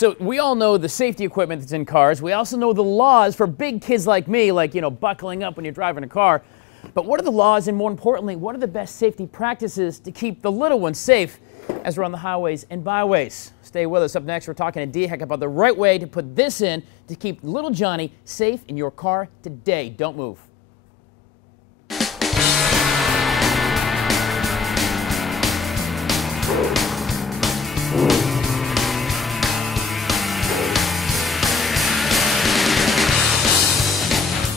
So we all know the safety equipment that's in cars. We also know the laws for big kids like me, like, you know, buckling up when you're driving a car. But what are the laws, and more importantly, what are the best safety practices to keep the little ones safe as we're on the highways and byways? Stay with us. Up next, we're talking to DHEC about the right way to put this in to keep little Johnny safe in your car today. Don't move.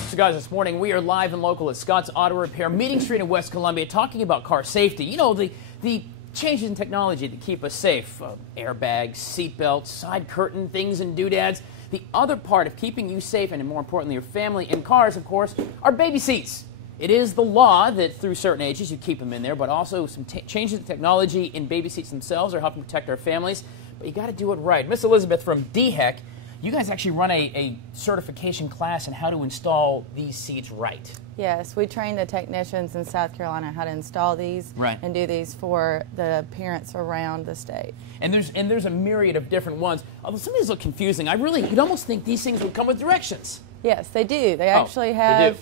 So guys, this morning we are live and local at Scott's Auto Repair, Meeting Street in West Columbia, talking about car safety. You know, the changes in technology to keep us safe. Airbags, seat belts, side curtain, things and doodads. The other part of keeping you safe, and more importantly your family in cars, of course, are baby seats. It is the law that through certain ages you keep them in there, but also some changes in technology in baby seats themselves are helping protect our families. But you got to do it right. Miss Elizabeth from DHEC, you guys actually run a certification class on how to install these seats right. Yes, we train the technicians in South Carolina how to install these and do these for the parents around the state. And there's a myriad of different ones. Although some of these look confusing, you'd almost think these things would come with directions. Yes, they do. They actually have.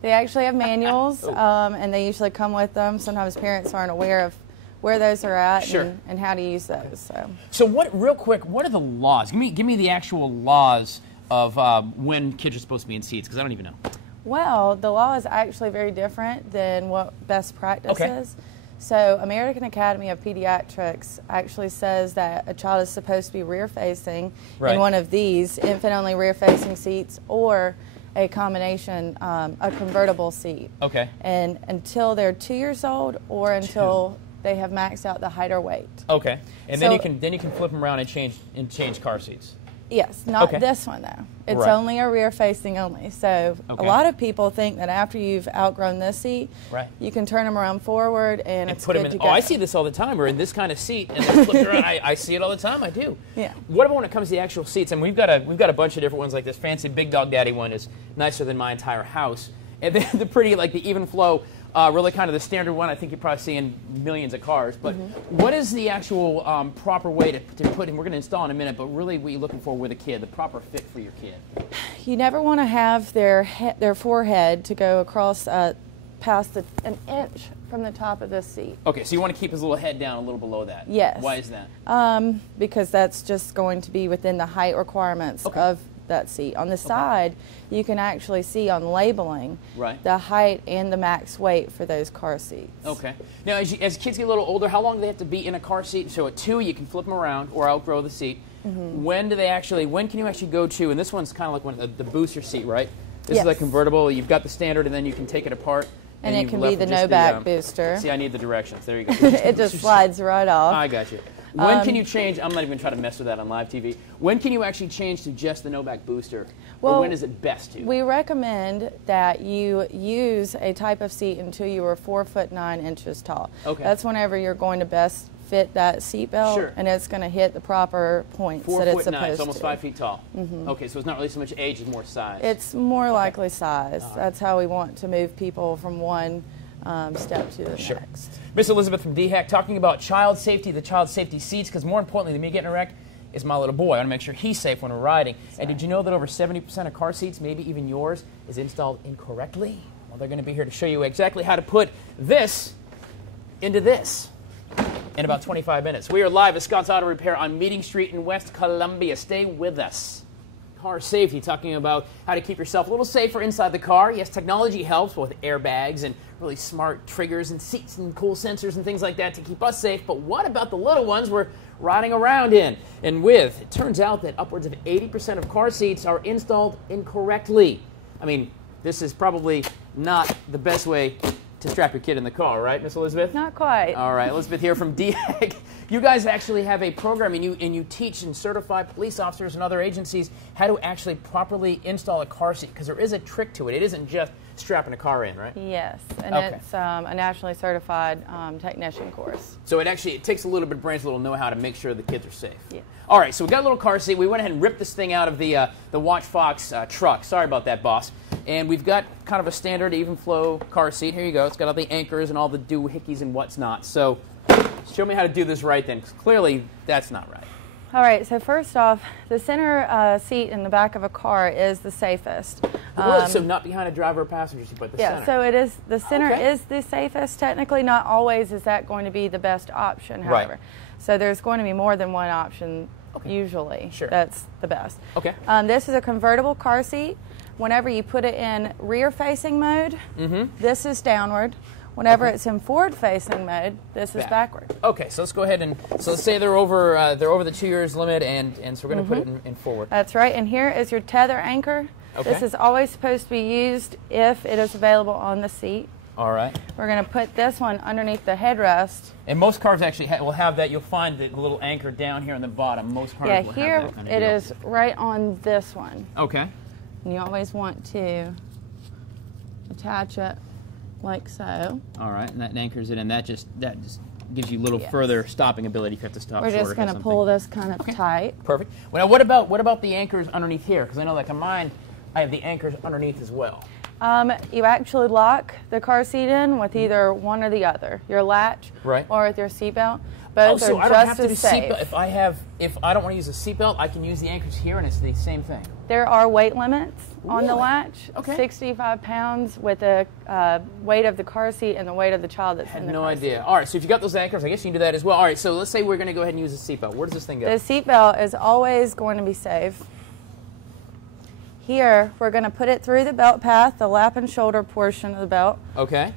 They actually have manuals, and they usually come with them. Sometimes parents aren't aware of where those are at and how to use those. So real quick, what are the laws? Give me the actual laws of when kids are supposed to be in seats, because I don't even know. Well, the law is actually very different than what best practice is. So American Academy of Pediatrics actually says that a child is supposed to be rear-facing in one of these infant-only rear-facing seats or a combination, a convertible seat. Okay. And until they're 2 years old or until they have maxed out the height or weight. Okay. And then you can flip them around and change car seats. Yes, not this one though. It's only a rear facing only. So a lot of people think that after you've outgrown this seat, you can turn them around forward and it's good to go. Oh, I see this all the time. We're in this kind of seat and they're flipped around. I see it all the time. I do. Yeah. What about when it comes to the actual seats? And we've got a bunch of different ones like this. Fancy Big Dog Daddy one is nicer than my entire house. And they're pretty, like the even flow. Really kind of the standard one I think you probably see in millions of cars. But what is the actual proper way to put in? We're going to install in a minute, but really what you're looking for with a kid, the proper fit for your kid. You never want to have their forehead to go across past an inch from the top of this seat. Okay, so you want to keep his little head down a little below that. Yes. Why is that? Because that's just going to be within the height requirements of that seat. On the side, you can actually see on labeling the height and the max weight for those car seats. Okay. Now, as kids get a little older, how long do they have to be in a car seat? So at 2, you can flip them around or outgrow the seat. When can you actually go to, and this one's kind of like the booster seat, right? This is like convertible. You've got the standard, and then you can take it apart. And it can be the no-back booster. See, I need the directions. There you go. It just slides right off. I got you. When can you change? I'm not even trying to mess with that on live TV. When can you actually change to just the no-back booster? Or when is it best to? We recommend that you use a type of seat until you are 4'9" tall. Okay. That's whenever you're going to best fit that seat belt, and it's going to hit the proper points that it's supposed to. 4'9", it's almost 5 feet tall. Okay, so it's not really so much age, it's more size. It's more likely size. That's how we want to move people from one step to the next. Miss Elizabeth from DHEC talking about child safety, the child safety seats, because more importantly than me getting a wreck is my little boy. I want to make sure he's safe when we're riding. And did you know that over 70% of car seats, maybe even yours, is installed incorrectly? Well, they're going to be here to show you exactly how to put this into this in about 25 minutes. We are live at Scott's Auto Repair on Meeting Street in West Columbia. Stay with us. Car safety, talking about how to keep yourself a little safer inside the car. Yes, technology helps with airbags and really smart triggers and seats and cool sensors and things like that to keep us safe. But what about the little ones we're riding around in and with? It turns out that upwards of 80% of car seats are installed incorrectly. I mean, this is probably not the best way to strap your kid in the car, right, Miss Elizabeth? Not quite. All right, Elizabeth here from DHEC. You guys actually have a program, and you teach and certify police officers and other agencies how to actually properly install a car seat, because there is a trick to it. It isn't just strapping a car in, right? Yes, and it's a nationally certified technician course. So it takes a little bit of brains, a little know-how to make sure the kids are safe. Yeah. All right, so we got a little car seat. We went ahead and ripped this thing out of the WACH Fox truck. Sorry about that, boss. And we've got kind of a standard even flow car seat. Here you go. It's got all the anchors and all the doohickeys and what's not. So show me how to do this right then, because clearly that's not right. All right, so first off, the center seat in the back of a car is the safest. So not behind a driver or passenger seat, but the center. Yeah, so it is, the center is the safest. Technically, not always is that going to be the best option, however. Right. So there's going to be more than one option, usually. Sure. That's the best. Okay. This is a convertible car seat. Whenever you put it in rear-facing mode, this is downward. Whenever it's in forward-facing mode, this is backward. Okay, so let's go ahead and so let's say they're over the 2 years limit, and so we're going to put it in forward. That's right, and here is your tether anchor. Okay. This is always supposed to be used if it is available on the seat. All right. We're going to put this one underneath the headrest. And most cars actually will have that. You'll find the little anchor down here on the bottom. Most cars will here have that kind of it deal. is right on this one. Okay. And you always want to attach it like so. All right, and that anchors it, and that just gives you a little further stopping ability if you have to stop. We're just going to pull this kind of tight. Perfect. Well, now what about the anchors underneath here? Because I know, like on mine, I have the anchors underneath as well. You actually lock the car seat in with either one or the other, your latch or with your seatbelt. Both so are I don't just have to do as safe. seatbelt. If I don't want to use a seatbelt, I can use the anchors here, and it's the same thing. There are weight limits on the latch. Okay. 65 pounds with the weight of the car seat and the weight of the child that's in the car seat. No idea. All right, so if you got those anchors, I guess you can do that as well. All right, so let's say we're going to go ahead and use a seatbelt. Where does this thing go? The seatbelt is always going to be safe. Here, we're going to put it through the belt path, the lap and shoulder portion of the belt. Okay.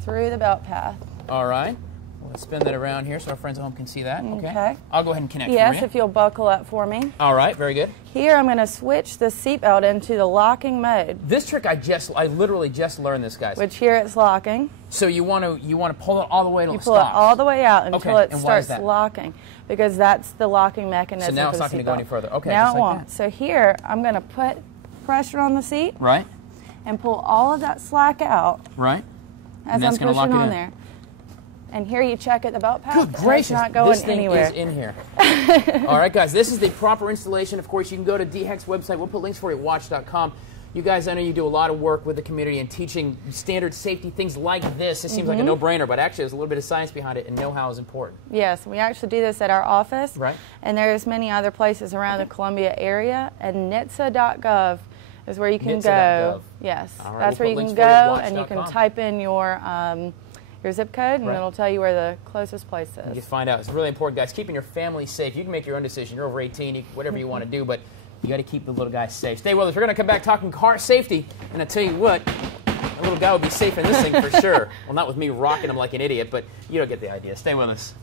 Through the belt path. All right. We'll spin that around here so our friends at home can see that. Okay. I'll go ahead and connect for you. Yes, if you'll buckle up for me. All right, very good. Here, I'm going to switch the seatbelt into the locking mode. This trick I literally just learned this, guys. Which here it's locking. So you want to pull it all the way till it stops. You pull it all the way out until it and starts why is that? locking, because that's the locking mechanism. So now for it's the not going to go any seatbelt. further. Okay. Now just it like won't. that. So here, I'm going to put pressure on the seat. Right. And pull all of that slack out. Right. As I'm pushing on there. And here you check at the belt path. Good gracious, it's not going this thing anywhere. is in here. All right, guys, this is the proper installation. Of course, you can go to DHEC's website. We'll put links for you at WACH.com. You guys, I know you do a lot of work with the community and teaching standard safety things like this. It seems like a no-brainer, but actually there's a little bit of science behind it, and know-how is important. Yes, we actually do this at our office. Right. And there's many other places around the Columbia area. And NHTSA.gov is where you can go. Yes, right, that's where you can go, and you can type in your zip code, and it'll tell you where the closest place is. You find out. It's really important, guys. Keeping your family safe. You can make your own decision. You're over 18, whatever you want to do, but you got to keep the little guy safe. Stay with us. We're going to come back talking car safety, and I tell you what, the little guy will be safe in this thing for sure. Well, not with me rocking him like an idiot, but you don't get the idea. Stay with us.